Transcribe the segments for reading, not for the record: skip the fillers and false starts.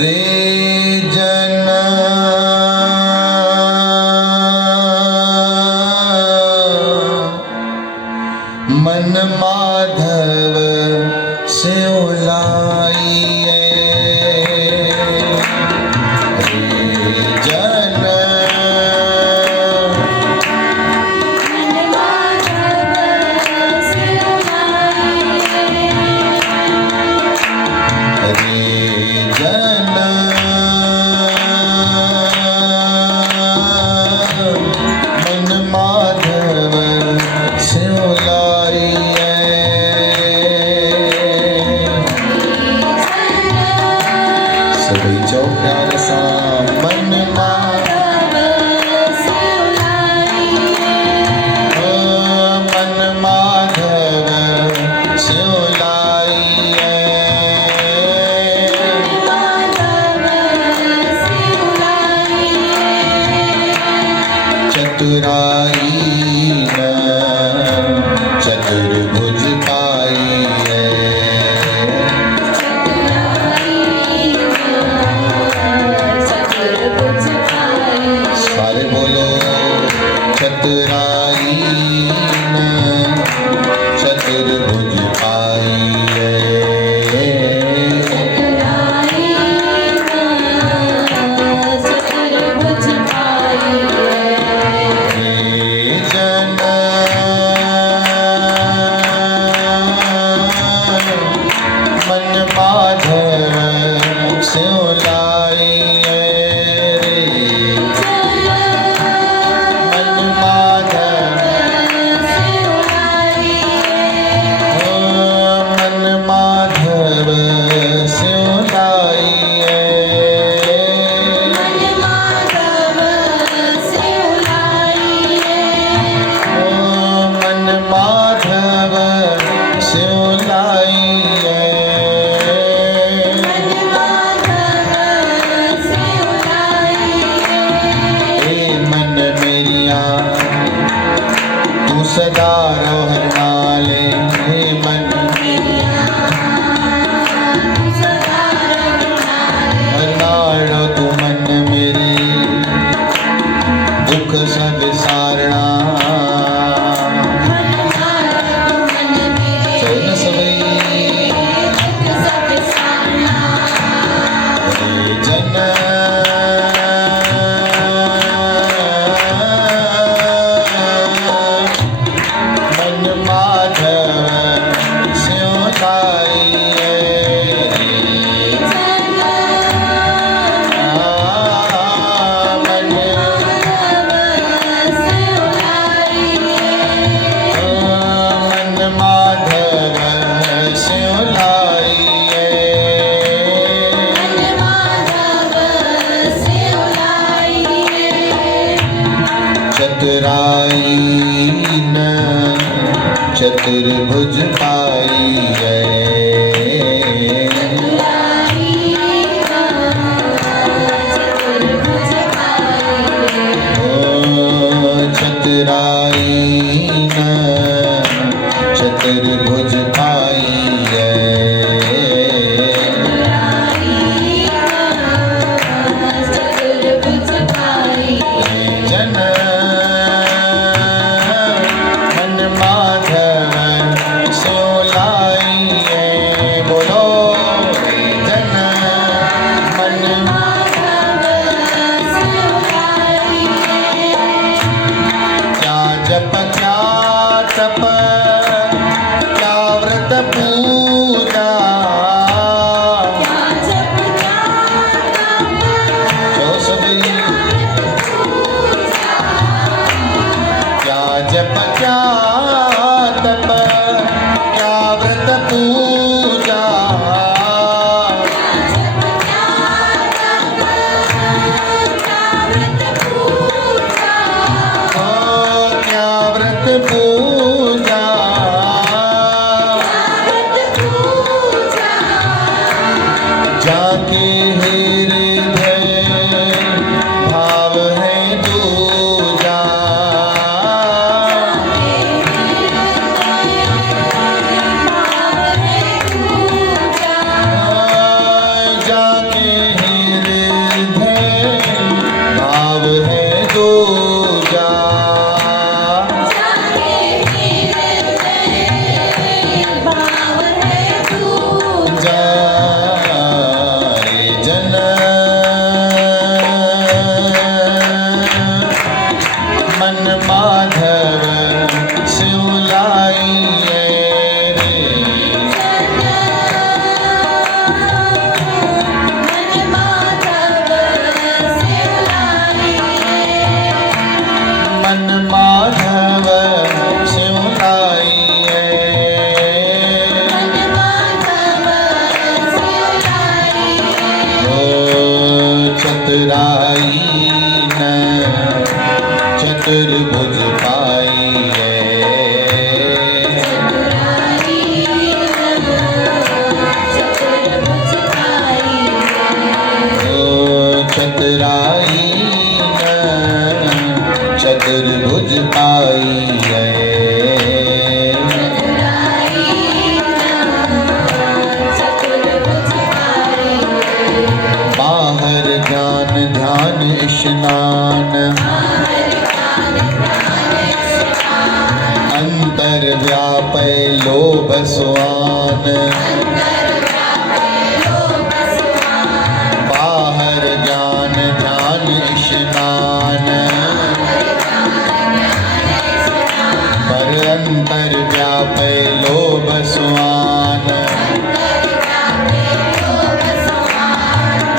रे जन मन माधव स्यों लाइए। रे जन चतुर्भुज पाइए। सारे बोलो चतुराईन चतुर्भुज पाइए। सदा रोहन वाले मन हरनाड़ो तू मन मेरे दुख सब सारणा। चतुराईन चतुर्भुज पाइए। चतुराईन चतुर्भुज पाइए। जप क्या तप क्या व्रत पूजा। क्या जप क्या तप क्या व्रत पूजा। पूजा जाके हृदय भाव है दूजा। जाके चतुराई चतुर्भुज पाई बाहर ज्ञान ध्यान स्नान अंतर व्यापै लोभ स्वान बाहर ज्ञान ध्यान स्नान पर अंतर व्यापै लोभ स्वान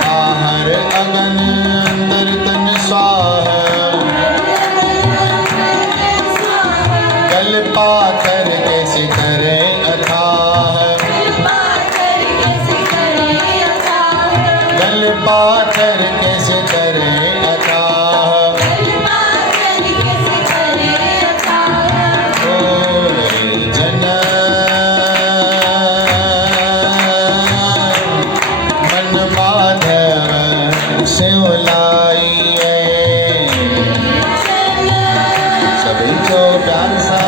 बाहर अगन अंदर तन स्वाह गल पाथर कैसे करे अथाह गल पाथर कैसे करे अथाह जन मन माधव शिवलाइए सभी को प्यार सा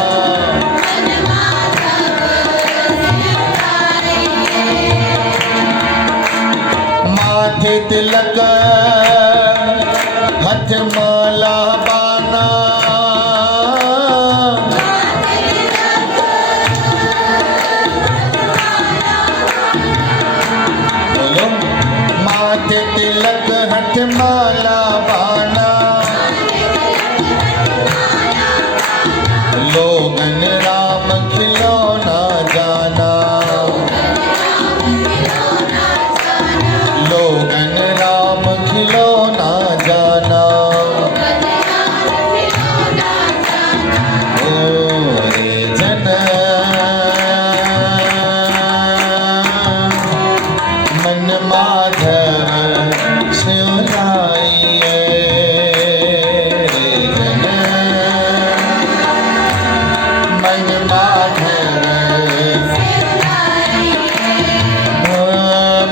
माथे तिलक हथ माला बाना बोलो माथे तिलक हथ माला बाना लोगन राम खिलौना जाना लोगन राम खिलौना जाना ओ रे जन मन माधव शिवलाइए रे जन मन माधव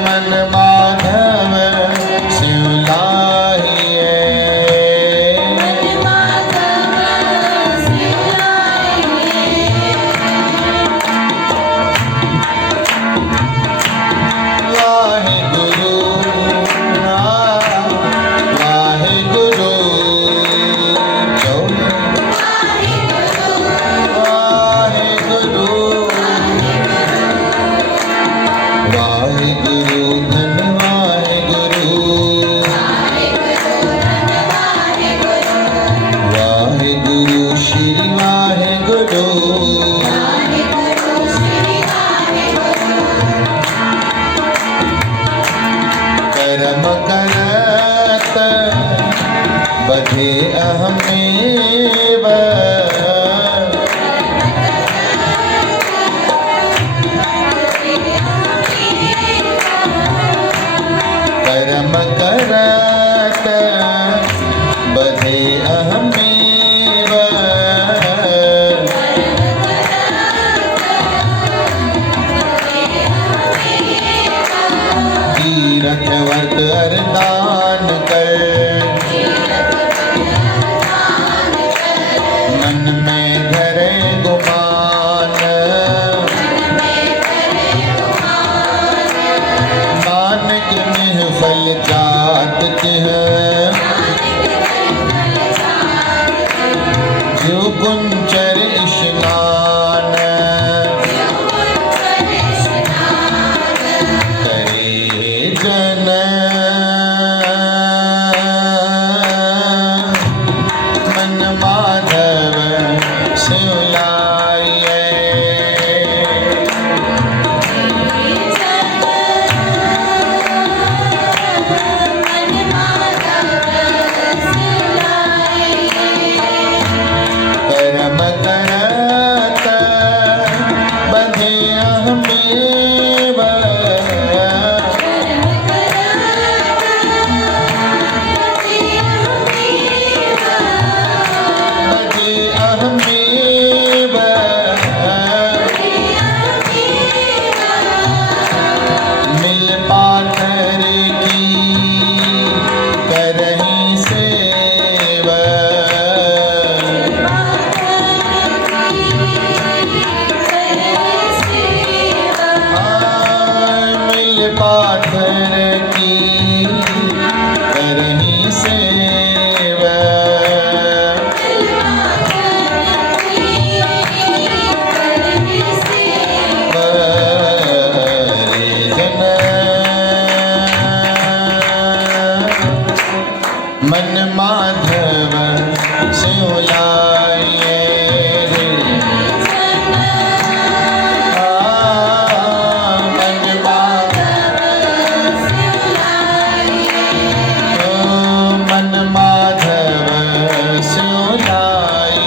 मन माधव शिवलाइए वाहे गुरु वाहे गुरु वाहे गुरु वाहे गुरु धन वाहे गुरु वाहे गुरु श्री वाहे गुरु कर्म करत बधे अहमेव कर्म करत बधे अहमेव तीरथ व्रत अरदान कर मन में धरे गुमान मानक निह फल जात तिह जो गुंचर स्नान करे जन मन माधव शिवलाइए माधर की करही सेवा मन माधव स्यों लाए रे मन माधव स्यों लाए मन माधव स्यों लाए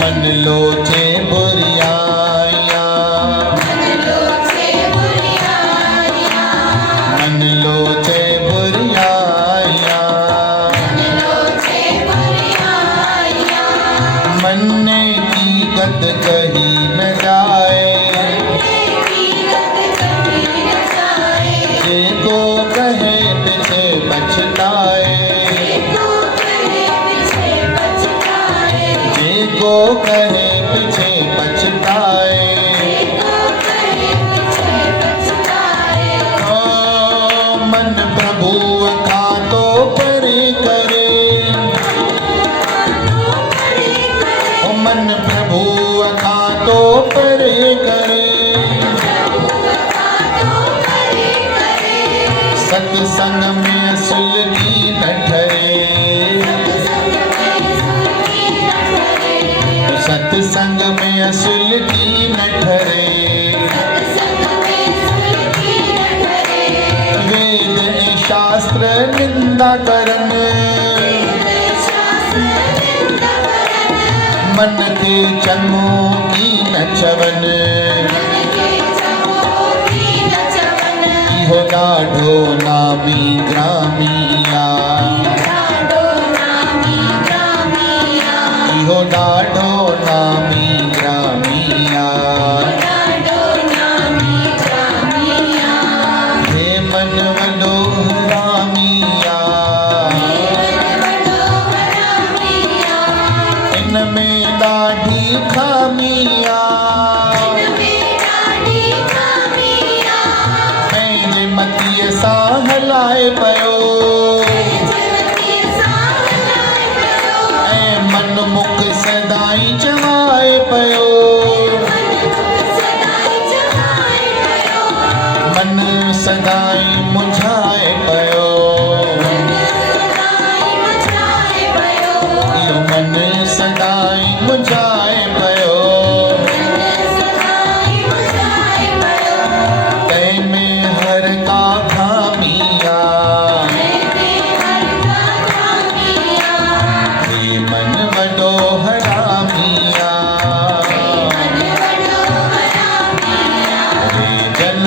मन लोचे बुरियाया मन लोचे बुरियाया मन्ने की गत कही न जाए जेको कहे पीछे पछताए जेको कहे पीछे पछताए मन प्रभु का तो परे करे मन प्रभु का तो परे करे सत्संग में असुल की न ठरे सत्संग में असुल की न ठरे वेद शास्त्र निंदा करन मन के चमो की नचवन इहो ॾाढो नामी ग्रामिया इहो ॾाढो नामी ग्रामिया हे मन वॾो रामिया इन में ॾाढी खामिया पंहिंजे मतीअ सां हलाए पियो ऐं मन मुख सदाई चवाए पियो मन सदाई मुझाए पियो इहो मन सदाई मुझाए पियो तंहिंमें हर का खामिया हे मन वॾो हरामिया रे जन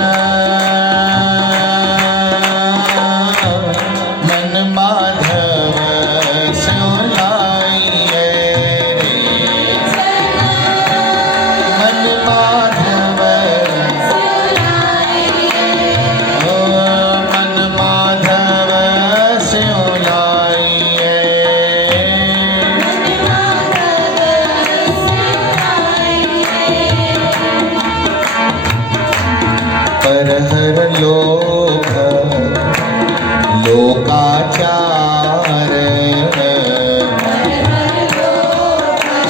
मन माधव स्यों लाइए रे मन माधव मन माधव स्यों लाइए पर हर लोक लोकाचार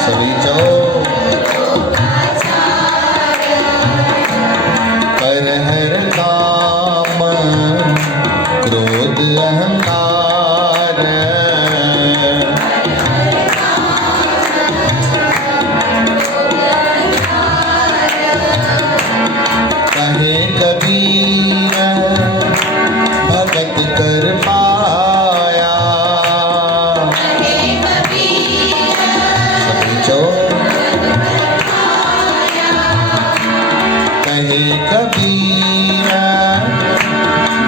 सभी चो पर हर काम क्रोध अहंकार कहे कबीर भगत कर पाया सभी चो कहे कबीर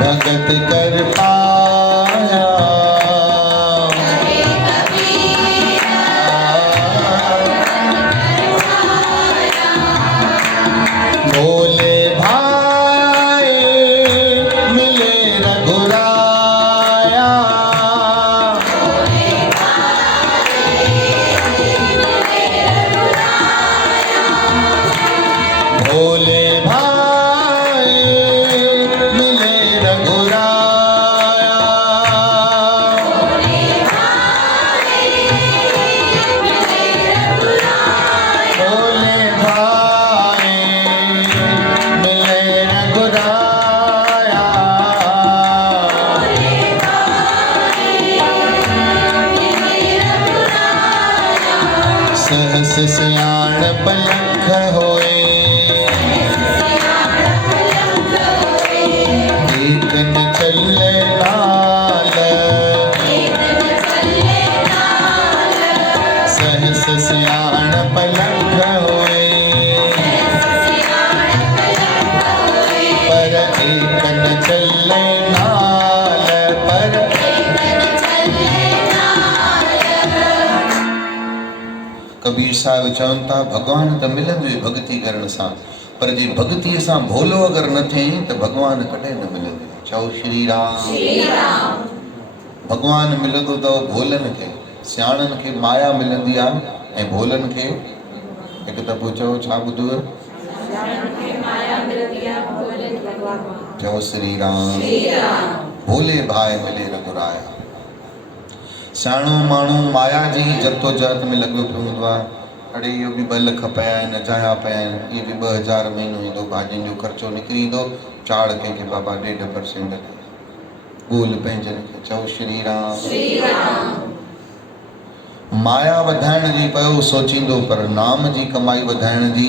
भगत कर पाया भोले भाई मिले रघुराया कबीर साहिब चवनि था भगवान त मिलंदो भक्ति करण सां, पर जे भक्ति सां भोलो अगर न थे त भगवान कॾहिं न मिलंदो। चओ श्री राम। भगवान मिलंदो अथव भोलनि खे, सियाणनि खे माया मिलंदी आहे ऐं भोलनि खे हिकु दफ़ो चओ छा ॿुधव? चओ श्री राम। भोले भाई मिले रघुराया। सियाणो माण्हू माया जी जद्दोजहद में लॻो पियो हूंदो आहे। अड़े इहो बि 2 लख पिया आहिनि, अजाया पिया आहिनि, इहे बि 2000 महीनो ईंदो, भाॼियुनि जो ख़र्चो निकिरी ईंदो, चाड़ कंहिंखे बाबा 1.5% ॻोल्ह पंहिंजनि खे। चओ श्री राम। माया वधाइण जी पियो सोचींदो, पर नाम जी कमाई वधाइण जी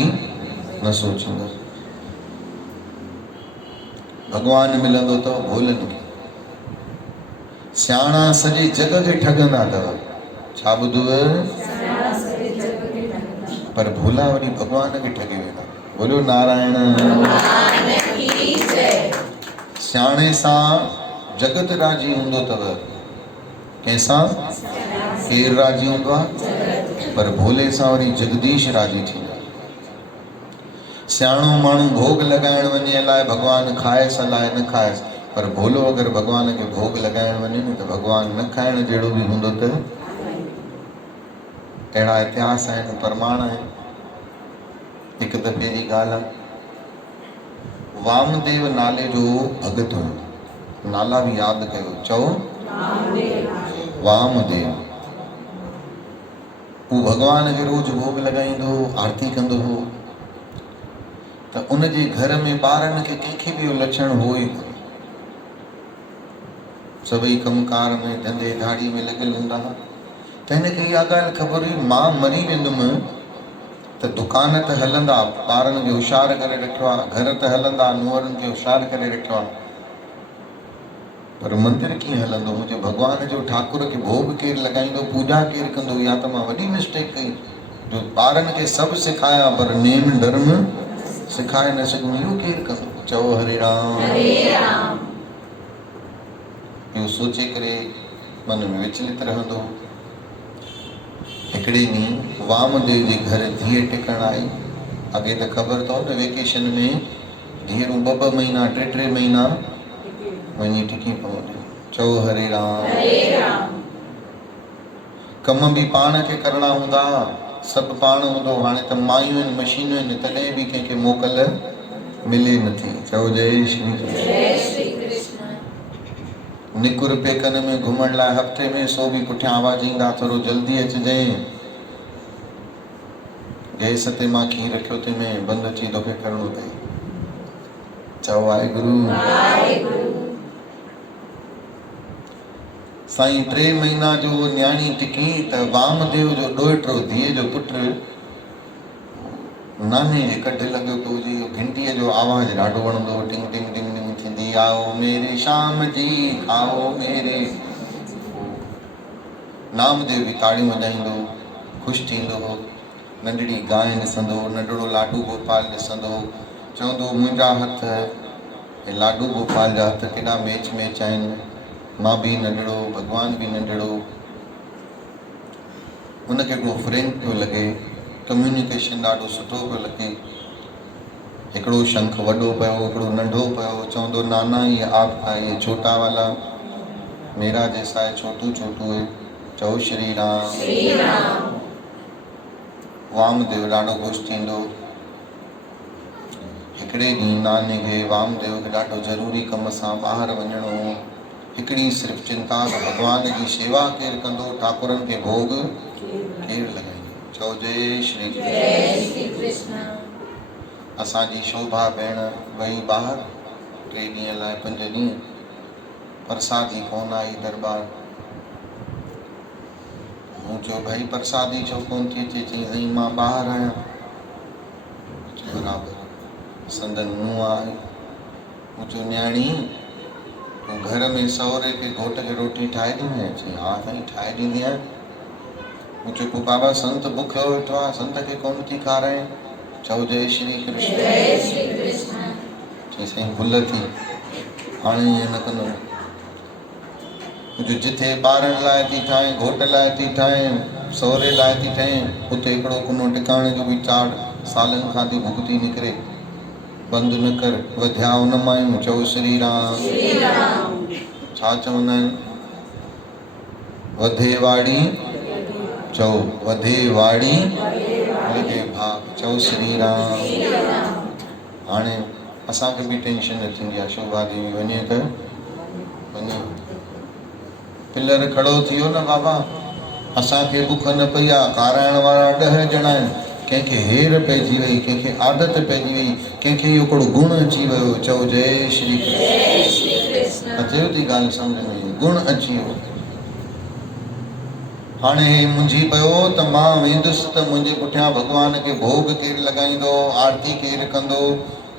न सोचींदो। भगवान मिलंदो अथव भोलनि खे। सियाणा सॼे जग खे ठगंदा अथव। छा ॿुधव? पर भोला वरी भगवान खे ठगे वेंदा। बोलो नारायण। सियाणे सां जगत राजी हूंदो अथव, कंहिंसां केरु राजी हूंदो आहे? पर भोले सां वरी जगदीश राजी थींदो। सियाणो माण्हू भोग लॻाइण वञे अलाए भगवान खाएसि अलाए न खाएसि, पर भोलो अगर भगवान खे भोग लॻाइण वञे न त भगवान न खाइण जहिड़ो बि हूंदो त। अहिड़ा इतिहास आहिनि, प्रमाण आहिनि। हिकु दफ़े जी ॻाल्हि आहे, वामदेव नाले जो भगत हुयो। नाला बि यादि कयो। चओ वामदेव। हू भगवान खे रोज़ भोग लॻाईंदो, आरती कंदो हो। त उनजे घर में ॿारनि खे कंहिंखे बि लक्षण हो ई कोन। सभई कमकार में धंधे धाड़ी में लॻियल हूंदा हुआ। त हिनखे इहा ॻाल्हि ख़बर हुई मां मरी वेंदुमि त दुकान त हलंदा, ॿारनि खे होशियारु करे रखियो आहे, घर त हलंदा, नुंहरुनि खे होशियारु करे रखियो आहे, पर मंदिर कीअं हलंदो? मुंहिंजे भगवान जो ठाकुर खे भोग केरु लॻाईंदो, पूॼा केरु कंदो? या त मां वॾी मिस्टेक कई जो ॿारनि खे सभु सिखाया पर नेम धर्म सिखाए न सघूं। इहो केरु कंदो? चओ हरे राम। इहो सोचे करे मन में विचलित रहंदो। हिकिड़े ॾींहुं वामदेव जे घर धीअ टिकण आई। अॻे त ख़बर अथव न वेकेशन में धीअरूं 2-2 महीना 3-3 महीना वञी टिकी पवंदियूं। चओ हरे राम। कम बि पाण खे करणा हूंदा, सभु पाण हूंदो। हाणे त मायूं आहिनि, मशीनूं आहिनि, तॾहिं बि कंहिंखे मोकल मिले नथी। चओ जय श्री कृष्ण। निकुर पेकन में घुमण लाइ हफ़्ते में 100 बि पुठियां आवाज़ ईंदा, थोरो जल्दी अचिजांइ, गैस ते मां खीर रखियो थी में बंदि अची तोखे करिणो अथई। चओ वाहेगुरु। साईं 3 महीना जो न्याणी टिकी त वामदेव जो ॾोहिटो धीअ जो पुटु नाने जे कढ लॻो पियो हुजे। घंटीअ जो आवाज़ु ॾाढो वणंदो हो, टिंग टिंग टिंग टिंग थींदी। आओ मेरे शाम जी, आओ मेरे। नामदेव बि ताड़ियूं वॼाईंदो, ख़ुशि थींदो हो। नंढड़ी गांइ ॾिसंदो, नंढड़ो लाडू गोपाल ॾिसंदो, चवंदो मुंहिंजा हथ ऐं लाडू गोपाल जा हथ केॾा मैच मैच आहिनि। मां बि नंढड़ो, भगवान बि नंढड़ो। उनखे हिकिड़ो फ्रेंक पियो लॻे, कम्युनिकेशन ॾाढो सुठो पियो लॻे। हिकिड़ो शंख वॾो पियो, हिकिड़ो नंढो पियो। चवंदो नाना ये आपका, ये छोटा वाला मेरा जैसा है, छोटू छोटू है। चओ श्री राम। वामदेव ॾाढो ख़ुशि थींदो। हिकिड़े ॾींहुं नाने खे वामदेव खे ॾाढो ज़रूरी कम सां ॿाहिरि वञिणो हो। हिकिड़ी सिर्फ़ु चिंता त भगवान जी शेवा केरु कंदो, ठाकुरनि खे भोग केरु लॻाईंदो। चओ जय श्री कृष्ण। असांजी शोभा भेण वई ॿाहिरि 3 ॾींहं लाइ, 5 ॾींहं, प्रसादी कोन आई दरबार। मूं चयो भाई प्रसादी छो कोन थी अचे? चई साईं मां ॿाहिरि आहियां। बराबरि संदन नुंहुं आहे। मूं चयो न्याणी तूं घर में सहुरे खे घोट खे रोटी ठाहे ॾींदी? चई हा साईं ठाहे ॾींदी आहियां। मूं चयो पोइ बाबा संत बुखियो वेठो आहे, संत खे कोन थी खाराए? चओ जय श्री कृष्ण। चई साईं भुल थी, हाणे ईअं न कंदो। मुंहिंजो जिथे ॿारनि लाइ थी ठाहे, घोट लाइ थी ठाहे, सहुरे लाइ थी चएं, उते हिकिड़ो कुनो टिकाणे जो बि 4 सालनि खां थी भुगती निकिरे, बंदि न कर, वधिया उन मायूं, चओ श्री राम। छा चवंदा आहिनि? वधे वाड़ी, चओ वधे वाड़ी लॻे भाग, चओ श्री राम। हाणे असांखे बि टेंशन न थींदी आहे, शोभा देवी वञे त वञे, पिलर खड़ो थी वियो न बाबा, असांखे बुख न पई आहे, खाराइण वारा 10 ॼणा आहिनि, कंहिंखे हेर पइजी वई, कंहिंखे आदत पइजी वई, कंहिंखे इहो हिकिड़ो गुण अची वियो, चओ जय श्री कृष्ण। अचेव थी ॻाल्हि सम्झ में? गुण अची वियो। हाणे हे मुंझी पियो त मां वेंदुसि त मुंहिंजे पुठियां भॻवान खे भोग केरु लॻाईंदो, आरती केरु कंदो?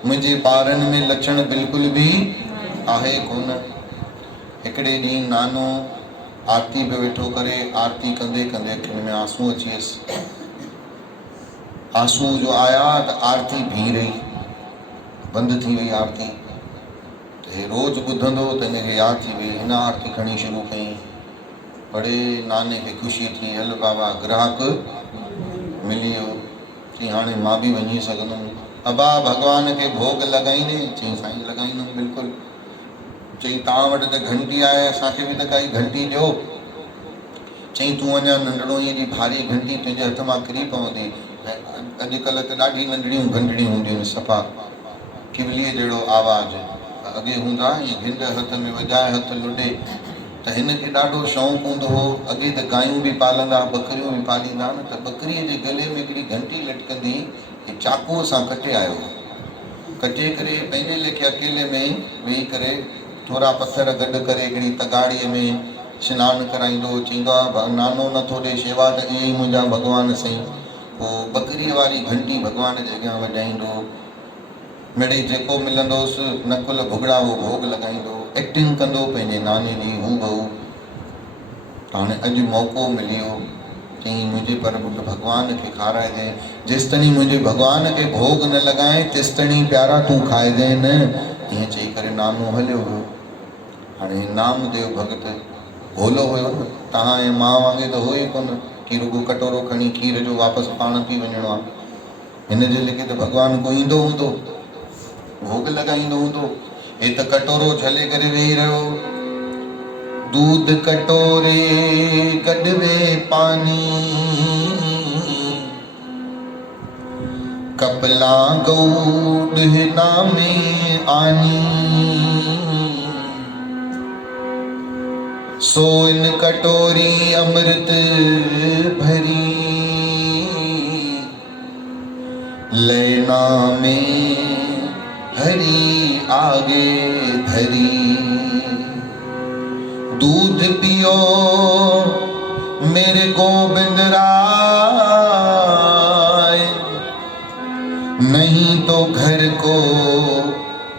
मुंहिंजे ॿारनि में लक्षण बिल्कुलु बि आहे कोन। हिकिड़े ॾींहुं नानो आरती पे वेठो करे, आरती कंदे कंदे अखियुनि में आंसू अची वियसि। आंसू जो आया त आरती बीह रही, बंदि थी वई आरती। त हे रोज़ ॿुधंदो त हिनखे यादि थी वई, हिन आरती खणी शुरू कई। बड़े नाने खे ख़ुशी थी, हल बाबा ग्राहक मिली वियो, चई हाणे मां बि वञी सघंदुमि। अबा भॻवान खे भोग लॻाईंदे? चई साईं लॻाईंदुमि बिल्कुलु। चई तव्हां वटि त घंटी आहे, असांखे बि त काई घंटी ॾियो। चई तूं अञा नंढड़ो, एॾी भारी घंटी तुंहिंजे हथ मां किरी पवंदी। अॼुकल्ह त ॾाढी नंढड़ियूं घंटड़ियूं हूंदियूं आहिनि, सफ़ा किवलीअ जहिड़ो आवाज़ु। अॻे हूंदा ईअं गिंड हथ में वॼाए हथ लुॾे, त हिनखे ॾाढो शौक़ु हूंदो हो। अॻे त गायूं बि पालंदा, ॿकरियूं बि पालींदा न, त ॿकरीअ जे गले में हिकिड़ी घंटी लटकंदी, हे चाकूअ सां कटे आयो। कटे करे पंहिंजे लेखे अकेले में वेही करे थोरा पत्थर गॾु करे हिकिड़ी तगाड़ीअ में सनानु कराईंदो, चईंदो आहे नानो नथो ॾे शेवा त ईअं ई मुंहिंजा भॻवान साईं। पोइ ॿकरीअ वारी घंटी भॻवान जे अॻियां वॼाईंदो, मिड़ई जेको मिलंदोसि नकुल भुॻड़ा उहो भोग लॻाईंदो, एक्टिंग कंदो पंहिंजे नाने जी हू बहू। हाणे अॼु मौक़ो मिलियो, चई मुंहिंजे प्रभु भॻवान खे खाराइजे, जेसिताईं मुंहिंजे भॻवान खे भोग न लॻाए तेसिताईं प्यारा तूं खाइजे न। ईअं चई करे नानो हलियो वियो। हाणे नामदेव भॻत भोलो हुयो न, तव्हां ऐं मां वांगुरु त हो ई कोन कि रुगो कटोरो खणी खीर जो वापसि पाण पी वञिणो आहे। हिन जे लेखे त भॻवान को ईंदो हूंदो, भोग लॻाईंदो हूंदो। हे त कटोरो झले करे वेही रहियो, दूध कटोरे कॾवे पानी, कपला गऊड नामे आनी, सो इन कटोरी अमृत भरी, लेना में हरी आगे धरी। दूध पियो मेरे गोविंद राय, नहीं तो घर को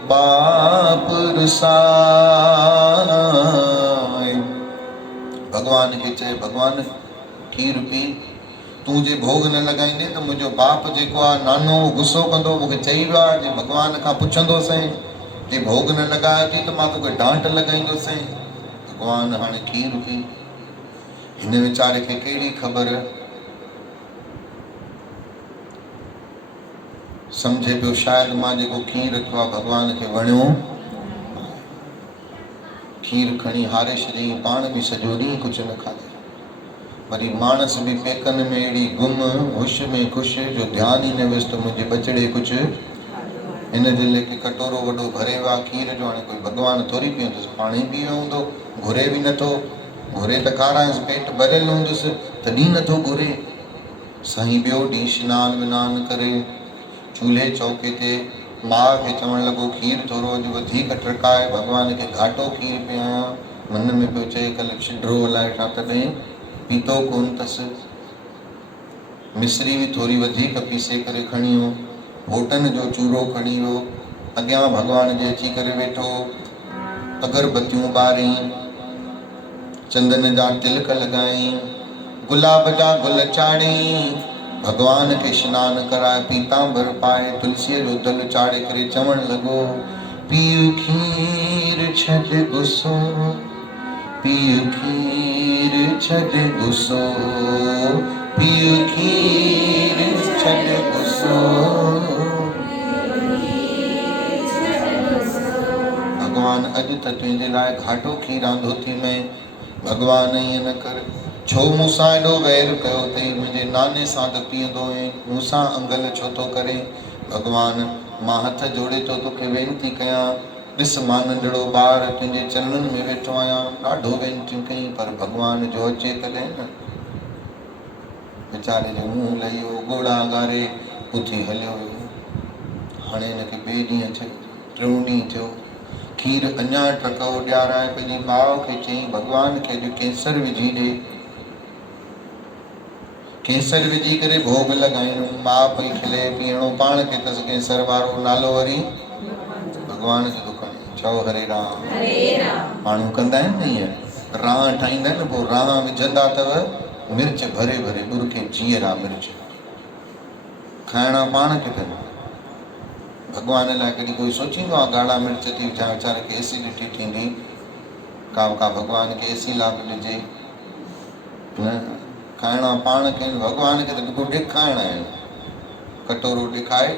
बाप रुसाए। भगवान के चए भगवान खीर पी, तूं जे भोग न लॻाईंदे त मुंहिंजो बाप जेको आहे नानो गुस्सो कंदो, मूंखे चई वियो आहे जे भॻवान खां पुछंदोसीं जे भोग न लॻायो थी त मां तोखे डांट लॻाईंदोसीं। भॻवान हाणे खीर पी। हिन वीचारे खे कहिड़ी ख़बर, सम्झे पियो शायदि मां जेको खीर रखियो आहे भॻवान खे वणियो। खीर खणी हारे छॾियईं, पाण बि सॼो ॾींहुं कुझु न खाधो। वरी मानस बि पेकनि में अहिड़ी गुम हुश में ख़ुशि जो ध्यानु ई न वियुसि त मुंहिंजे बचड़े कुझु। हिन जे लेखे कटोरो वॾो भरे वियो आहे खीर जो। हाणे कोई भॻवान थोरी पीअंदुसि, पाणी पी वियो हूंदो, घुरे बि नथो। घुरे त खारायसि, पेट भरियल हूंदुसि तॾहिं नथो घुरे। साईं ॿियो ॾींहुं सनानु विनानु करे चूल्हे चौके ते माउ खे चवणु लॻो खीर थोरो अॼु वधीक टहिकाए, भॻवान खे घाटो खीर पियां। मन में पियो चए कल्ह छिड्रो अलाए छा तॾहिं पीतो कोन अथसि। मिश्री बि थोरी वधीक पीसे करे खणी वियो, होटन जो चूरो खणी वियो, अॻियां भॻवान जे अची करे वेठो, अगरबत्तियूं ॿारियूं, चंदन जा तिलक लॻाई, गुलाब जा गुल चाढ़ियईं, भॻवान खे सनानु कराए, पीतांबर पाए, तुलसीअ जो दल चाढ़े करे चवणु लॻो पीउ खीर छॾ गुस्सो, पीउ खीर छॾ गुस्सो, पीउ खीर छॾ गुस्सो। भगवान अॼु त तुंहिंजे लाइ घाटो खीर आंदो थी में। भगवान ईअं न कर, छो मूंसां एॾो वैर कयो अथई? मुंहिंजे नाने सां त पीअंदो ऐं मूंसां अंगल छो थो करे? भगवान मां हथ जोड़े थो तोखे वेनती कयां, ॾिस मां नंढड़ो ॿार तुंहिंजे चरणनि में वेठो आहियां, ॾाढो वेनतियूं कई पर भगवान जो अचे कॾहिं न। वीचारे जो मुंहुं लहियो, ॻोड़ा ॻारे उथी हलियो वियो। हाणे हिनखे ॿिए ॾींहुं थियो, टियों ॾींहुं थियो, खीर अञा टको ॾियाराए पंहिंजी माउ खे चयईं भगवान खे अॼु केसर विझी ॾे। केसर विझी करे भोग लॻाइणो। माउ पई खिले पीअणो, पाण खे तस केसर वारो नालो वरी भगवान जो दुकान। चओ हरे राम। माण्हू कंदा आहिनि न ईअं, राह ठाहींदा आहिनि, पोइ राह विझंदा अथव मिर्च भरे भरे, ॿुरखे जीअरा मिर्च खाइणा पाण खे अथनि। भगवान लाइ कॾहिं कोई सोचींदो आहे ॻाढ़ा मिर्च थी विझां, वीचारे खे एसिडिटी थींदी, का भगवान खे एसी लाभ ॾिजे न। खाइणा पाण खे, भगवान खे त बिल्कुलु ॾेखाइणा आहिनि। कटोरो ॾेखाए,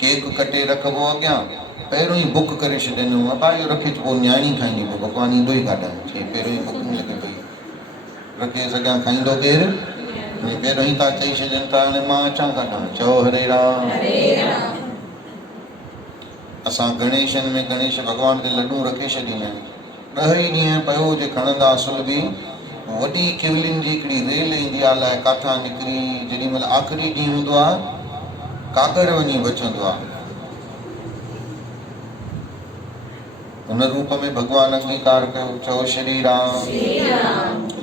केक कटे रखबो अॻियां, पहिरियों ई बुक करे छॾींदो, अबा इहो रखी पोइ न्याणी खाईंदी, पोइ भगवान ईंदो ई काॾा, चई पहिरियों ई बुकिंग लॻी पई, रखे सॻियां खाईंदो केरु? पहिरियों ई था चई छॾनि था, हाणे मां अचां काॾा? चओ हरे राम। असां गणेशन में गणेश भगवान ते लॾूं रखे छॾींदा आहियूं। 10 ई ॾींहं पियो हुजे खणंदा सुलभी, वॾी किवलिन जी हिकिड़ी रेल ईंदी आहे, अलाए काथां निकिरी, जेॾी महिल आख़िरी ॾींहुं हूंदो आहे काकर वञी बचंदो आहे। उन रूप में भगवान अंगीकार कयो। चओ श्री राम।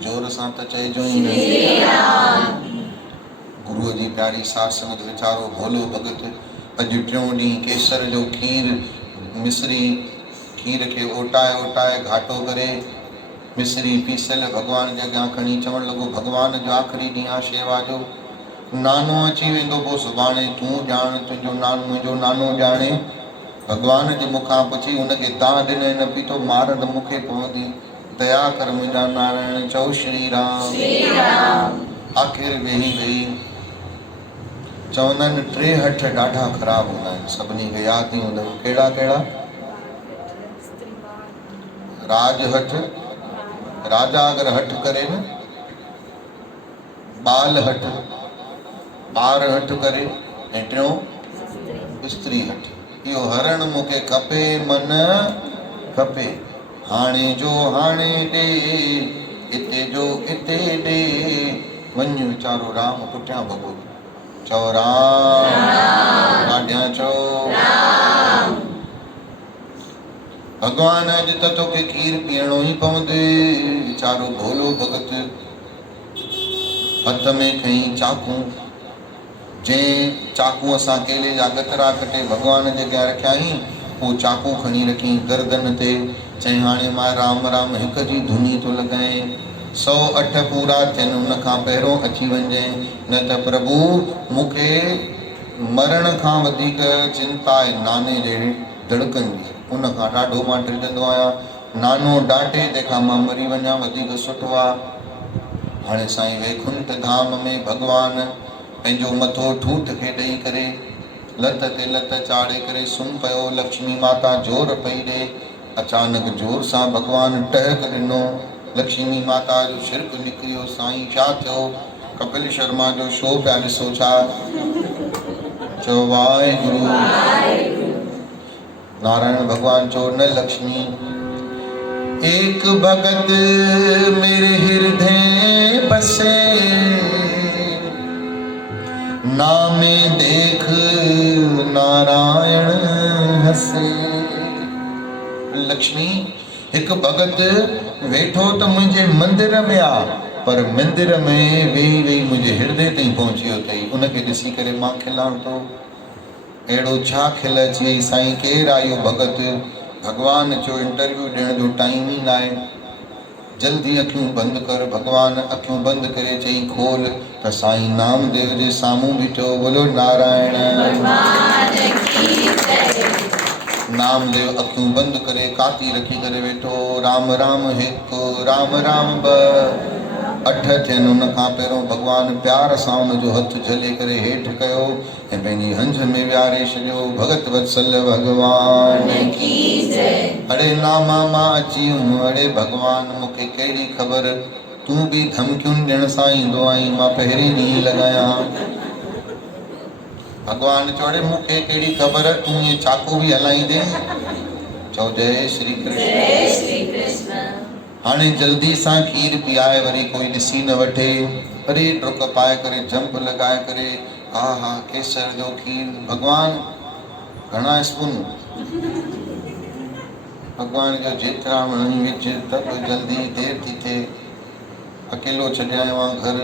जोर सां त चइजो ई न। गुरुअ जी प्यारी साध संगत, वीचारो भोलो भगत अॼु टियों ॾींहुं केसर जो खीर मिसरी खीर खे ओटाए ओटाए घाटो करे मिसरी पीसल भगवान जे अॻियां खणी चवण लॻो भगवान जो आख़िरी ॾींहुं आहे शेवा जो, नानो अची वेंदो, पोइ सुभाणे तूं ॼाण तुंहिंजो नानो मुंहिंजो नानो ॼाणे। भगवान जे मुखां पुछी हुनखे दाह ॾिनई न पीतो, मार त मूंखे पवंदी, दया कर मुंहिंजा नारायण। चओ श्री राम। आख़िर वेही वेही चवंदा आहिनि 3 हठ ॾाढा ख़राब हूंदा आहिनि, सभिनी खे यादि ई हूंदव। कहिड़ा कहिड़ा? राज हठ, राजा अगर हठ करे न, बाल हठ, ॿार हठ करे, ऐं टियों स्त्री हठ। इहो हरण मूंखे खपे मन खपे, हाणे जो हाणे ॾे, इते जो इते ॾे, वञ वीचारो राम पुठियां भॻो। चओ राम। ॾाढियां चओ राम। भगवान अॼु त तोखे खीर पीअणो ई पवंदे। वीचारो भोलो भगत हथ में खईं चाकू, जंहिं चाकूअ सां केले जा गतरा कटे भगवान जे अॻियां रखियाईं, पोइ चाकू खणी रखी गर्दन ते, चई हाणे मां राम राम हिक जी धुनी थो लॻाए, 108 पूरा थियनि उन खां पहिरियों अची वञे, न त प्रभु मूंखे मरण खां वधीक चिंता आहे नाने जे धड़कन जी, उन खां ॾाढो मां डिॼंदो आहियां। नानो डांटे तंहिंखां मां मरी वञा वधीक सुठो आहे। हाणे साईं वैकुंठ धाम में भगवान पंहिंजो मथो ठूठ खे ॾेई करे लत ते लत चाढ़े करे सुम्ही पियो। लक्ष्मी माता जोर पई ॾे, अचानक जोर सां भगवान टहक ॾिनो, लक्ष्मी माता जो शिरक निकिरियो। साईं छा थियो? कपिल शर्मा जो शो पिया ॾिसो छा? चओ वाहेगुरु। नारायण भगवान चओ न लक्ष्मी, एक भगत मेरे हृदय बसे, नामे देख नारायण हसे। लक्ष्मी, एक भगत वेठो त मुंहिंजे मंदिर में आ, पर मंदिर में वेही वेही मुंहिंजे हृदय ताईं पहुची वियो अथई, उनखे ॾिसी करे मां खिलां थो। अहिड़ो छा खिल अची वई? साईं केरु आहे इहो भगत? भगवान चयो इंटरव्यू ॾियण जो टाइम ई न आहे, जल्दी अखियूं बंदि कर। भगवान अखियूं बंदि करे चई खोल, त साईं नामदेव जे साम्हूं बीठो। बोलो नारायण नामदेव अखियूं बंदि करे काती रखी करे वेठो। राम राम हिकु राम राम ॿ, 8 थियनि। उन खां पहिरियों भॻवानु प्यार सां उन जो हथु झले करे हेठि कयो ऐं पंहिंजी हंज में विहारे छॾियो। भगत वत्सल भॻवान की जय। अड़े नामा मां अची वियुमि, अड़े भॻवान मूंखे कहिड़ी ख़बर तूं बि धमकियुनि ॾियण सां ईंदो आहीं, मां पहिरीं ॾींहुं लॻायां। भॻवान चयो अड़े मूंखे कहिड़ी ख़बर तूं इहे चाकू बि हलाईंदे। चओ जय श्री कृष्ण, जय श्री कृष्ण। हाणे जल्दी सां खीर पीआए, वरी कोई ॾिसी न वठे। वरी डुक पाए करे जंप लॻाए करे हा हा केसर जो खीर। भॻवान घणा स्पून? भॻवान जो जेतिरा वणी विझ, त बि जल्दी देरि थी थिए। अकेलो छॾे आयो आहियां घर,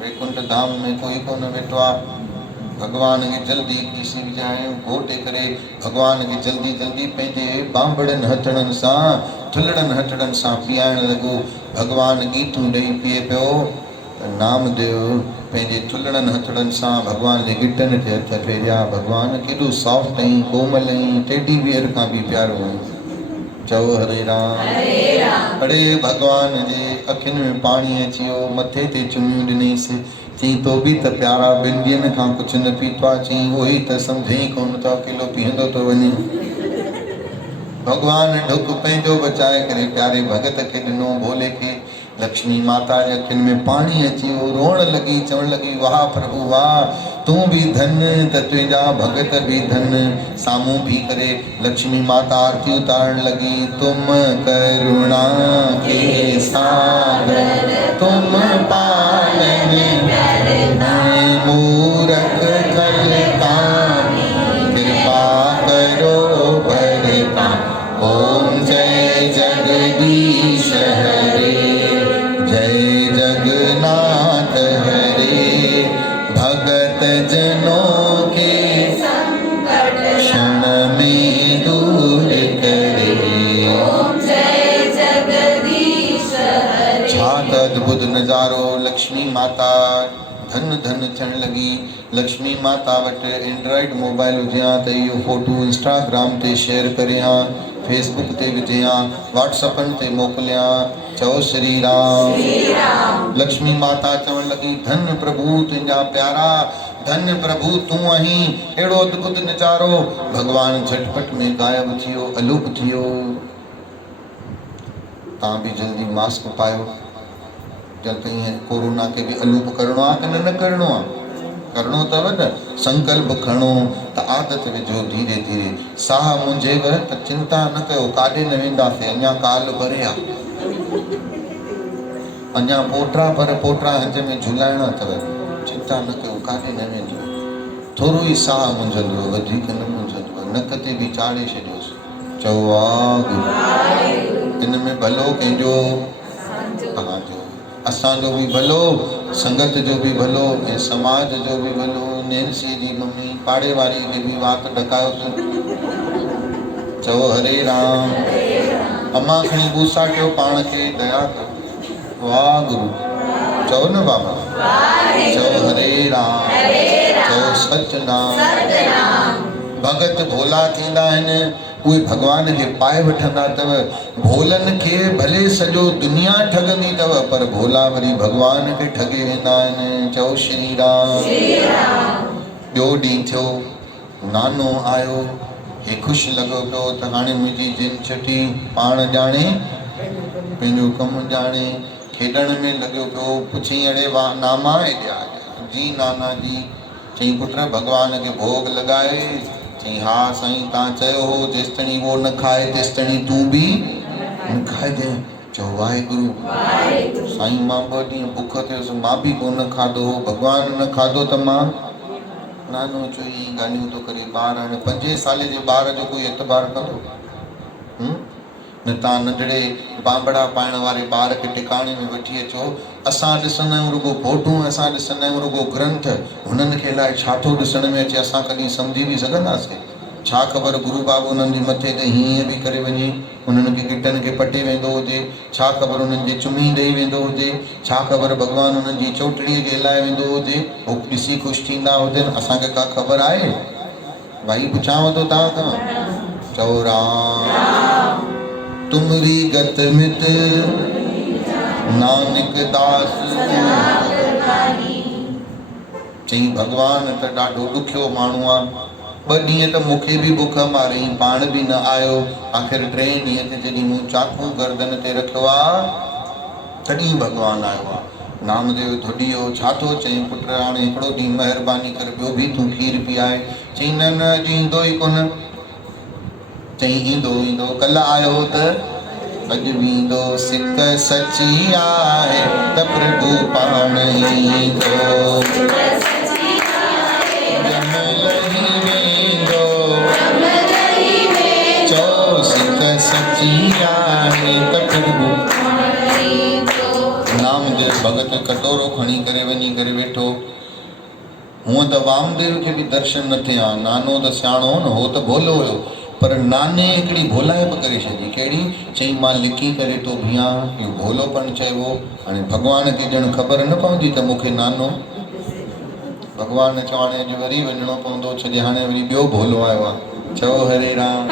वैकुंठ धाम में कोई कोन वेठो आहे। भगवान खे जल्दी पीसी विझाए घोटे करे भगवान खे जल्दी जल्दी पंहिंजे बांबड़नि हथड़नि सां थुलड़नि हथड़नि सां पीआइण लॻो। भगवान गीतूं ॾेई पीए पियो। नामदेव पंहिंजे थुलड़नि हथड़नि सां भगवान जे गिटनि ते हथ फेरिया। भगवान केॾो सॉफ्ट ऐं कोमल ऐं टेडी बियर खां बि प्यारो हुयो। चओ हरे राम, हरे राम। अड़े भगवान जे अखियुनि में पाणी अची वियो, मथे ते चुमियूं ॾिनईसि। चई तो बि त प्यारा, ॿिनि ॾींहंनि खां कुझु न पीतो आहे। चई उहो ई त सम्झई कोन थो, अकेलो पीअंदो थो वञे। भगवान डुक पंहिंजो बचाए करे प्यारे भगत खे ॾिनो, भोले खे। लक्ष्मी माता जे अखियुनि में पाणी अची वियो, रोअण लॻी, चवण लॻी वाह प्रभु वाह, तूं बि धन त तुंहिंजा भगत बि धन। साम्हूं बीह करे लक्ष्मी माता आरती उतारण लॻी। तुम करुणा के सागर, तुम पालन मूरख खल कामी, कृपा करो बरता। ओम जय जगदीश हरे, जय जगन्नाथ हरे। भगत जनों के संकट क्षण में दूर करे। ओम जय जगदीश हरे। छा त अद्भुत नज़ारो। लक्ष्मी माता धन धन थियण लॻी। लक्ष्मी माता वटि एंड्रॉइड मोबाइल हुजे हा त इहो फोटो इंस्टाग्राम ते शेयर करे हा, फेसबुक ते विझे हा, व्हाट्सअपनि ते मोकिलियां। चओ श्री राम। लक्ष्मी माता चवण लॻी धन प्रभु तुंहिंजा प्यारा, धन प्रभु तूं आहीं। अहिड़ो अद्भुत नज़ारो। भगवान झटपट में गायब थी वियो, अलूप थी वियो। तव्हां बि जल्दी मास्क पायो। जब कहीं कोरोना के भी अलूप करणो आहे कि न करणो आहे? करणो अथव न। संकल्प खणो त आदत विझो धीरे धीरे। साह मुंझेव त चिंता न कयो, काॾे न वेंदासीं। अञा काल भरे आहे, अञा पोटरा पर पोटरा हंज में झुलाइणा अथव। चिंता न कयो, काॾे न वेंदो। थोरो ई साह मुंझंदो, वधीक न मुंझंदो। नक ते बि चाढ़े छॾियोसि। चओ वाह, इन में भलो कंहिंजो? तव्हांजो। असांजो बि भलो, संगत जो बि भलो ऐं समाज जो बि भलो। नैन्सी जी मम्मी पाड़े वारी खे बि वात ॾकायो। चओ हरे राम। अम्मा खणी ॿूसाटियो पाण खे, दया कयो। वाह गुरु। चओ न बाबा, चओ हरे राम, चओ सतनाम। भगत भोला थींदा आहिनि, उहे भगवान खे पाए वठंदा अथव। भोलनि खे भले सॼो दुनिया ठगंदी अथव, पर भोला वरी भगवान खे ठगे वेंदा आहिनि। चओ श्री राम। ॿियो ॾींहुं थियो, नानो आयो। हे ख़ुशि लॻो पियो त हाणे मुंहिंजी जिन छुटी, पाण ॼाणे पंहिंजो कमु ॼाणे। खेॾण में लॻो पियो। पुछई अड़े वाह नामा हेॾे आ। जी नाना जी। चई पुट भगवान खे भोग लॻाए। चई हा साईं, तव्हां चयो हो जेसिताईं उहो न खाए तेसिताईं तूं बि न खाइजांइ। चओ वाहेगुरु। साईं मां 2 ॾींहं बुख थियुसि, मां बि कोन खाधो। भगवान न खाधो त मां? नानो चई ॻाल्हियूं थो करे। ॿार हाणे 5 साले जे ॿार जो कोई एतबार कंदो? न तव्हां नंढड़े बांबड़ा पाइण वारे ॿार खे टिकाणे में वठी अचो। असां ॾिसंदा आहियूं रुगो फोटूं, असां ॾिसंदा आहियूं रुगो ग्रंथ। हुननि खे अलाए छा थो ॾिसण में अचे। असां कॾहिं सम्झी बि सघंदासीं? छा ख़बर गुरू बाबू उन्हनि जे मथे ते हीअं बि करे वञे, उन्हनि खे गिटनि खे पटे वेंदो हुजे। छा ख़बर उन्हनि जे चुमी ॾेई वेंदो हुजे। छा ख़बर भॻवानु उन्हनि जी चोटड़ीअ खे हिलाए वेंदो हुजे। उहे ॾिसी ख़ुशि थींदा हुजनि। असांखे का ख़बर आहे? भाई पुछांव थो तव्हां खां, चओ राम। तुमरी गत मित नानक दास। चई भगवान त ॾाढो ॾुखियो माण्हू आहे। 2 ॾींहं त मूंखे बि बुख मारियईं, पाण बि न आयो। आख़िर 3 ॾींहं ते जॾहिं मूं चाकू गर्दन ते रखियो आहे तॾहिं भगवान आयो आहे। नामदेव धुॾियो, छा थो चईं? पुट हाणे हिकिड़ो ॾींहुं महिरबानी कर ॿियो बि तूं खीर पीआए। चई न न अॼु ईंदो ई कोन। चई ईंदो ईंदो, कल्ह आयो त अॼु बि ईंदो। सिक सची आहे त प्रभु पाण ईंदो। चओ सिक सची आहे त प्रभु। नामदेव भगत कटोरो खणी करे वञी करे वेठो। हूअं त वामदेव खे बि दर्शन न थिया। नानो त सियाणो न, हो त भोलो हुयो, पर नाने हिकिड़ी भोलाइप करे छॾी। कहिड़ी? चई मां लिकी करे तो बीहां। इहो भोलोपन चइबो। हाणे भॻवान खे ॼण ख़बर न पवंदी त मूंखे नानो। भगवान चयो हाणे अॼु वरी वञिणो पवंदो, छॾे हाणे वरी ॿियो भोलो आयो आहे। चओ हरे राम।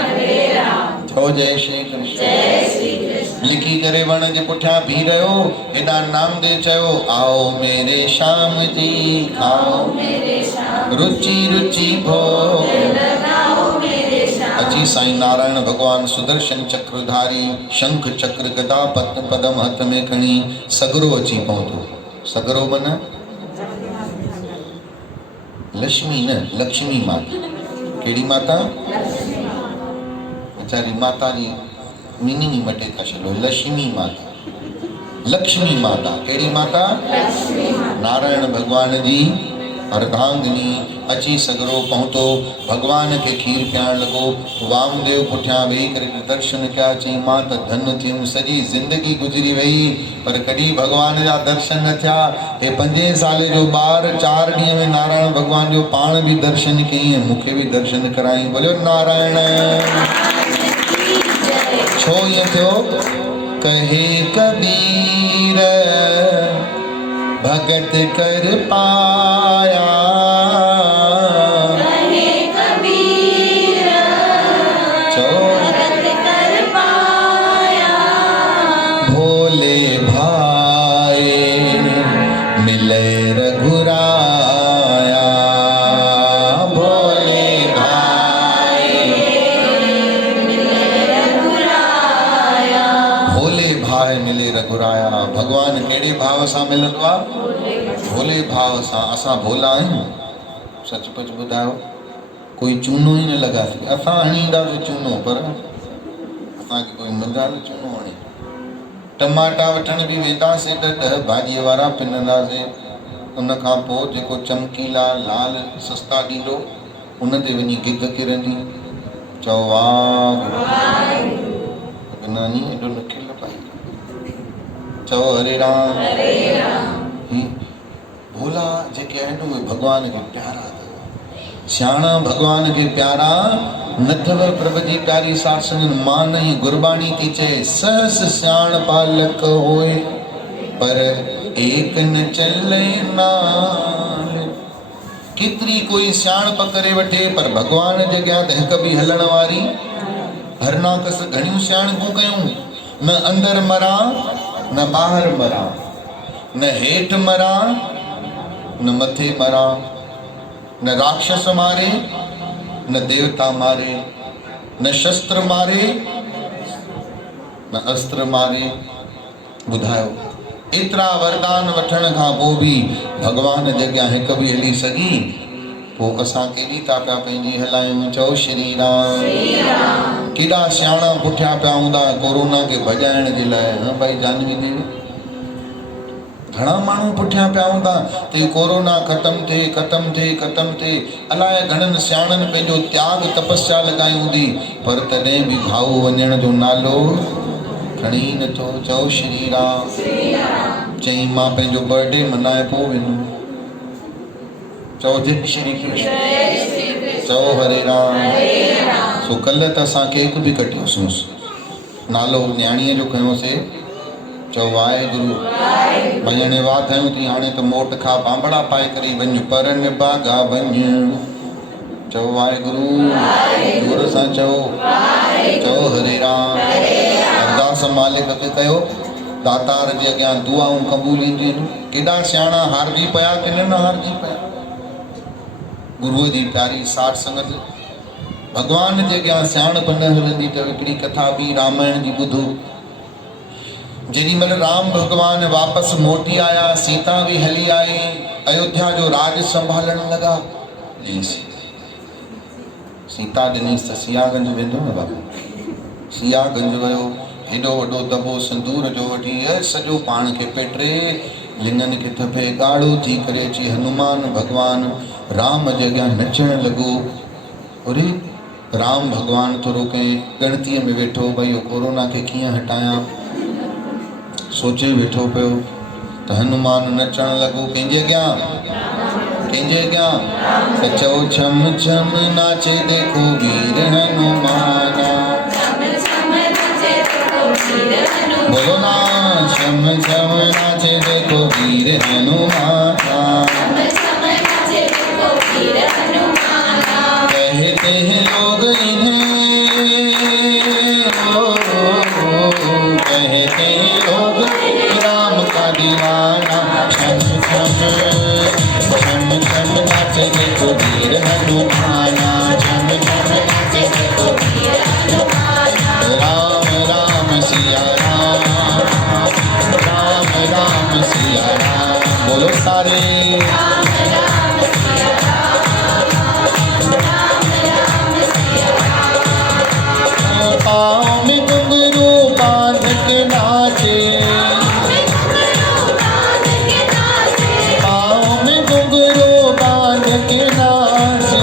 चओ जय श्री कृष्ण। लिकी करे वण जे पुठियां बीह रहियो। हेॾा नामदेव चयो आओ मेरे श्याम जी खाओ रुचि रुचि भोग लगाओ मेरे श्याम। अची साईं नारायण भगवान सुदर्शन चक्रधारी शंख चक्र गदा पद्म हथ में खणी सगरो अची पहुतो। सगरो मन लक्ष्मी न, लक्ष्मी माता। केड़ी माता? बेचारी माता जी मीनिंग ही मटे था छॾो। लक्ष्मी माता, लक्ष्मी माता। केड़ी माता? लक्ष्मी माता। नारायण भगवान जी अर्धांगिनी अची सगरो पहुतो। भगवान के खीर पियाण लॻो। वामदेव पुठियां वेही करे दर्शन कया। चई मां त धन थियुमि, सॼी ज़िंदगी गुज़री वई पर कॾहिं भगवान जा दर्शन न थिया। हे 5 साल जो ॿार 4 ॾींहं में नारायण भगवान जो पाण बि दर्शन कयईं, मूंखे बि दर्शन कराईं। बोलियो नारायण। छो ईअं थियो? कहे कबीर भगत कर पाया। कहे कबीर भगत कर पाया। भोले भाई मिले रघुराया। भोले भाई मिले रघुराया। भोले भाई मिले रघुराया। भगवान केड़े भाव सां मिलंदो आहे? भोले भाव सां। असां भोला आहियूं? सचपच ॿुधायो, कोई चूनो ई न लॻा सघे। असां हणींदासीं चूनो, पर असांखे कोई मजाल चूनो हणे। टमाटा वठण बि वेंदासीं त 10 भाॼीअ वारा पिनंदासीं। उन खां पोइ जेको चमकीला लाल सस्ता ॾींदो उन ते वञी गिग किरंदी। चओ वाह नानी एॾो न खिल पाई। चओ हरे राम। भोला जेके आहिनि उहे भगवान खे प्यारा अथव। सियाणा भगवान खे प्यारा न अथव। प्रभु जी प्यारी साध संगत मान ई गुरबाणी थी चए सहस सियाण पालक होए पर एक न चले नाल। केतिरी कोई सियाणप करे वठे पर भगवान जे अॻियां त हिक बि हलण वारी। हरनाकस घणियूं सियाणपूं कयूं, न अंदर मरा न ॿाहिरि मरा, न हेठि मरा न मथे मरा, न राक्षस मारे न देवता मारे, न शस्त्र मारे न अस्त्र मारे। ॿुधायो एतिरा वरदान वठण खां पोइ बि भगवान जे अॻियां हिक बि हली सघी? पोइ असां केॾी था पिया पंहिंजी हलायूं। चओ श्री राम। केॾा सियाणा पुठियां पिया हूंदा कोरोना खे भॼाइण जे लाइ। हा भाई जानवी देवी, घणा माण्हू पुठियां पिया हूंदा ते कोरोना ख़तमु थिए ख़तमु थिए ख़तमु थिए। अलाए घणनि सियाणनि पंहिंजो त्याग तपस्या लॻाई हूंदी पर तॾहिं बि भाऊ वञण जो नालो खणी नथो। चओ श्री राम। चई मां पंहिंजो बर्थडे मनाए पोइ वेंदुमि। चओ जय श्री कृष्ण। चओ हरे राम। सो कल्ह त असां केक बि कटियोसीं। नालो न्याणीअ जो खयोंसीं। चओ वाहेगुरु। वञण वाह थियूं थी। हाणे त मोट खा बांबड़ा पाए करे वञ पर निबागा वञ। चओ वाहेगुरु। जोर सां चओ। हरे राम। अरदास मालिक खे कयो, दातार जे अॻियां दुआऊं क़बूल ईंदियूं आहिनि। केॾा सियाणा हारजी पिया कि न हारजी पिया। गुरुअ जी प्यारी साठ संगत, भगवान जे अॻियां सियाणप न हलंदी त हिकिड़ी कथा बि रामायण जी ॿुधो। जेॾी महिल राम भगवान वापसि मोटी आया, सीता बि हली आई, अयोध्या जो राज संभालण लॻा। सीता ॾिनीसि त सियागंज वेंदो न बाबा। सियागंज वियो, हेॾो वॾो दॿो सिंदूर जो वठी सॼो पाण खे पेटरे, लिङनि खे थपे, ॻाढ़ो थी करे अची हनुमान भगवान राम जे अॻियां नचण लॻो। अरे राम भगवान थोरो कंहिं गणतीअ में वेठो, भई कोरोना खे कीअं हटायां, सोचे वेठो पियो त हनुमान नचण लॻो कंहिंजे अॻियां, कंहिंजे अॻियां त चओ छम छम नाचे देखो वीर हनुमाना। बोलो ना, छम छम नाचे देखो वीर हनुमाना। कहते हैं लोग इन्हें, कहते हैं लोग राम का दीवाना। छम छम छम छम नाचे देखो वीर हनुमाना। छम छम नाचे देखो वीर हनुमाना। राम राम सिया राम, राम राम सिया राम। बोलो सारे, पाँव में घुंघरू बांध के नाचे, पाँव में घुंघरू बांध के नाचे।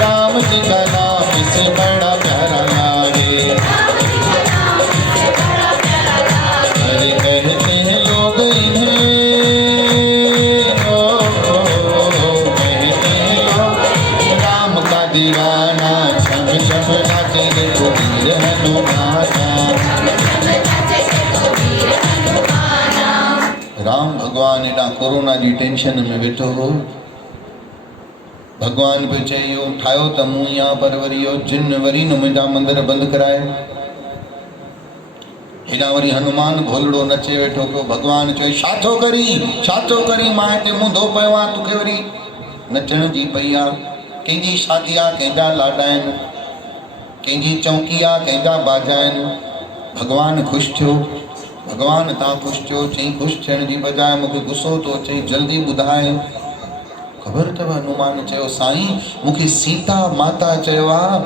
राम जी का नाम इसे बड़ा प्यारा लागे। अरे कहते हैं लोग इन्हें, कहते हैं लोग राम का दीवाना। छम छम नाचे देखो वीर हनुमाना। राम भगवान एॾा कोरोना जी टेंशन में वेठो हो। भगवान पे चयो ठाहियो त मूं या पर वरी इहो जिन वरी न मुंहिंजा मंदिर बंदि कराए। हेॾा वरी हनुमान भोलड़ो नचे वेठो पियो। भगवान चयो छा थो करी, छा थो करी, मां हिते मुंधो पियो आहियां, तोखे वरी नचण जी पई आहे। कंहिंजी शादी आहे, कंहिंजा लाॾा आहिनि, कंहिंजी चौकी आहे, कंहिंजा बाजा आहिनि। भगवान ख़ुशि थियो। भगवान तां ख़ुशि थियो। चई ख़ुशि थियण जी बजाय मूंखे गुस्सो थो अचे, जल्दी ॿुधाए। ख़बर अथव हनुमान चयो साईं मूंखे सीता माता चयो आहे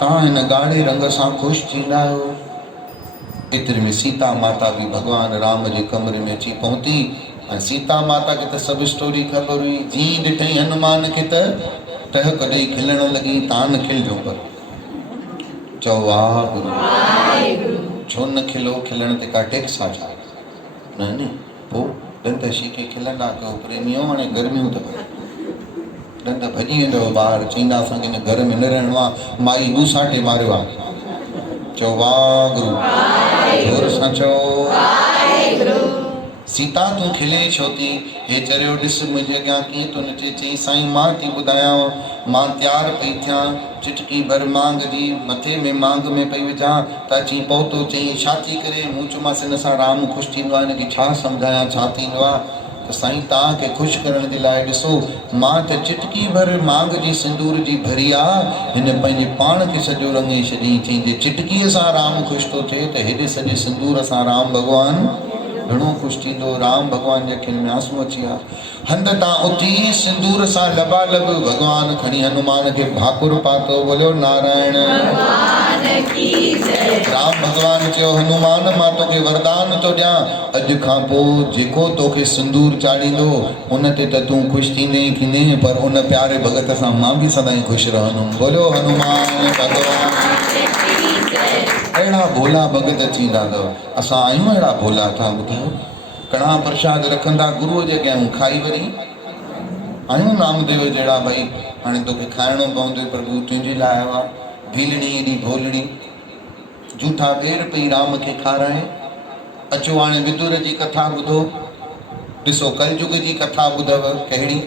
तव्हां हिन ॻाढ़े रंग सां ख़ुशि थींदा आहियो। एतिरे में सीता माता बि भगवान राम जे कमरे में अची पहुती। ऐं सीता माता खे त सभु स्टोरी ख़बर हुई। जीअं ॾिठई हनुमान खे त टहक ॾेई खिलण लॻी। तव्हां न खिलजो पर चओ वाह गुरू, छो न खिलो, खिलण ते का टेक्स आहे छा? न पोइ ॾंद शीके खिलंदा कयो प्रेमियो, हाणे गर्मियूं अथव, ॾंद भॼी वेंदव ॿाहिरि, चईंदा असांखे हिन घर में न रहणो आहे, माई ॿूसाटे मारियो आहे। चओ वाह गुरू, जोर सां चओ सीता तूं खिले छो थी? हे चरियो ॾिस मुंहिंजे अॻियां कीअं थो नचे। चई साईं मां थी ॿुधायांव, मां तयारु पई थियां, चिटकी भर मांग जी मथे में मांग में पई विझां त अची पहुतो। चई छा थी करे? मूं चयोमांसि हिन सां राम ख़ुशि थींदो आहे, हिनखे छा सम्झायां, छा थींदो आहे? त साईं तव्हांखे ख़ुशि करण जे लाइ ॾिसो मां त चिटकी भर मांग जी सिंदूर जी भरी आहे, हिन पंहिंजे पाण खे सॼो रंगे छॾी। चई जे चिटकीअ सां राम ख़ुशि थो थिए त हेॾे सॼे सिंदूर सां राम भॻवान घणो ख़ुशि थींदो। राम भॻवान जे अखियुनि में आंसू अची विया। हंध तां उथी सिंदूर सां लबालब भॻवान खणी हनुमान खे भाकुर पातो। बोलियो नारायण राम भॻवान चयो हनुमान मां तोखे वरदान थो ॾियां, अॼु खां पोइ जेको तोखे सिंदूर चाढ़ींदो उन ते त तूं ख़ुशि थींदे, पर उन प्यारे भॻत सां मां बि सदाईं ख़ुशि रहंदुमि। बोलियो हनुमान भॻवान। अहिड़ा भोला भॻत थींदा अथव। असां आहियूं अहिड़ा भोला? था ॿुधायो कणा प्रसाद रखंदा गुरूअ जे अॻियां खाई वरी आहियूं नामदेव जहिड़ा, भई हाणे तोखे खाइणो पवंदो प्रभु तुंहिंजे लाइ आयो आहे। भीलड़ी एॾी भोलड़ी झूठा ॿेर पई राम खे खाराए। अचो हाणे विदुर जी कथा ॿुधो। ॾिसो कलयुग जी कथा ॿुधव कहिड़ी,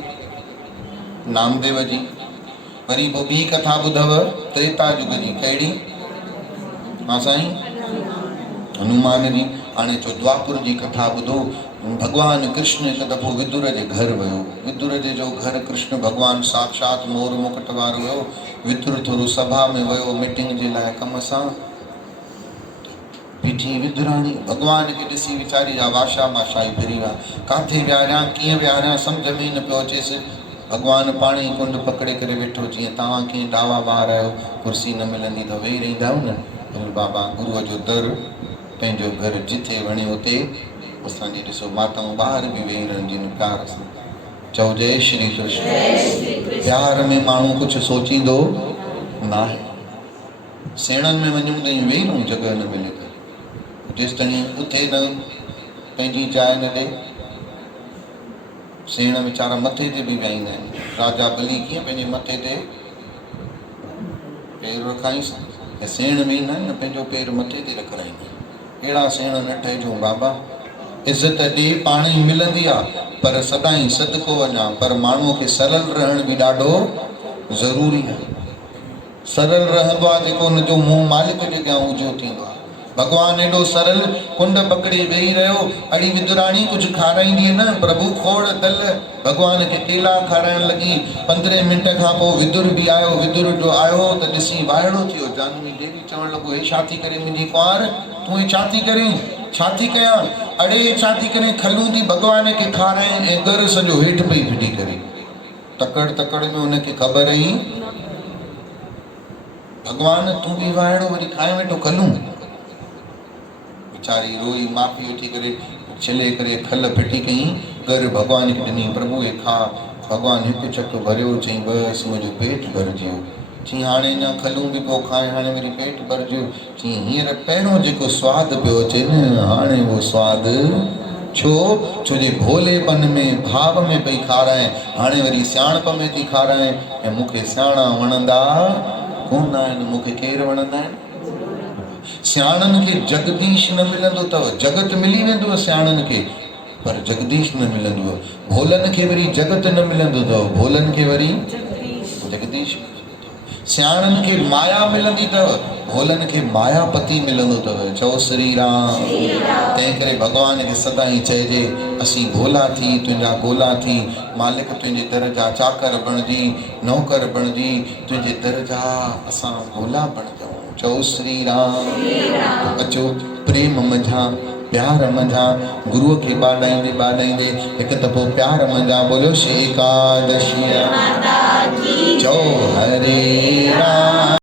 नामदेव जी। वरी पोइ ॿी कथा ॿुधव त्रेता युग जी, कहिड़ी? हा साईं, हनुमान जी। हाणे चो द्वापुर जी कथा ॿुधो। भगवान कृष्ण हिकु दफ़ो विदुर जे घर वियो। विदुर जे जो घर कृष्ण भगवान साक्षात मोर मुकुट वारो हुयो। विदुर थोरो सभा में वियो मीटिंग जे लाइ कम सां। बीठी विदुराणी भगवान खे ॾिसी वीचारी जा वाशा माशाई फिरी विया। काथे विहारियां, कीअं विहारियां, सम्झ में न पियो अचेसि। भगवान पाणी कुंड पकड़े करे वेठो, जीअं तव्हां कीअं डावा ॿार आहियो, कुर्सी न मिलंदी त वेही रहंदा आहियो न। बोल बाबा गुरुअ जो दर पंहिंजो घर जिथे वणे उते असांजे ॾिसो माताऊं ॿाहिरि बि वेही रहंदियूं प्यार सां। चओ जय श्री कृष्ण। प्यार में माण्हू कुझु सोचींदो न आहे। सेणनि में वञूं त वेही रहूं, जॻह न मिले त जेसि ताईं उथे न पंहिंजी जाइ न ॾे। सेण वीचारा मथे ते बि विहाईंदा आहिनि। राजा बली कीअं पंहिंजे मथे ते पेर रखाईंसि, ऐं सेण वेहींदा आहिनि न पंहिंजो पेर मथे ते रखाईंदा आहिनि। अहिड़ा सेण न ठहिजो बाबा। इज़त ॾे पाण ई मिलंदी आहे, पर सदाईं सदको वञा। पर माण्हूअ खे सरल रहण बि ॾाढो ज़रूरी आहे। सरल रहंदो आहे जेको हुनजो मुंहुं मालिक जे अॻियां ऊचो थींदो आहे। भगवान एॾो सरल कुंड पकड़े वेही रहियो। अड़ी विदुराणी कुझु खाराईंदी न, प्रभु खोड़ दल भगवान खे केला खाराइण लॻी। 15 मिंट खां पोइ विदुर बि आयो। विदुर जो आयो त ॾिसी वाइड़ो थियो। जानवी देवी चवण लॻो, हे छा थी करे मुंहिंजी कुंवार, तूं हे छा थी करीं, छा थी कयां? अड़े छा थी करे, खलूं थी भगवान खे खाराइण, ऐं घर सॼो हेठि पई फिटी करे। तकड़ तकड़ में हुनखे ख़बर ई भगवान तूं बि वाइड़ो वरी खाए वेठो खलूं। वीचारी रोई, माफ़ी वठी करे छिले करे खल फिटी कई, घर भगवान खे ॾिनी। प्रभु हे खा। भगवान हिकु चक भरियो, चई बसि मुंहिंजो पेट भरिजी वियो। चई हाणे अञा खलूं बि पोइ खाए, हाणे वरी पेट भरिजियो। चई हींअर पहिरियों जेको सवादु पियो अचे न, हाणे उहो सवादु छो? छो जे भोलेपन में भाव में पई खाराए, हाणे वरी सियाणप में थी खाराए। ऐं मूंखे सियाणा वणंदा कोन आहिनि। मूंखे केरु वणंदा आहिनि? सियाणनि खे जगदीश न मिलंदो अथव। जगत मिली वेंदो सियाणनि खे, पर जगदीश न मिलंदो। भोलनि खे वरी जगत न मिलंदो अथव, भोलनि खे वरी जगदीश। सियाणनि खे माया मिलंदी अथव, भोलनि खे मायापति मिलंदो अथव। चओ श्री राम। तंहिं करे भगवान खे सदाईं चइजे, असीं भोला थी तुंहिंजा गोला थी। मालिक तुंहिंजे दर जा चाकर बणिजी, नौकर बणिजी, तुंहिंजे दर जा असां भोला बणिजूं। चओ श्री राम। अचो प्रेम मंझां, प्यार मंझां गुरुअ खे ॿाॾाईंदे ॿाॾाईंदे हिकु दफ़ो प्यार मंझां बोलो श्री एकादशी। चओ हरे राम।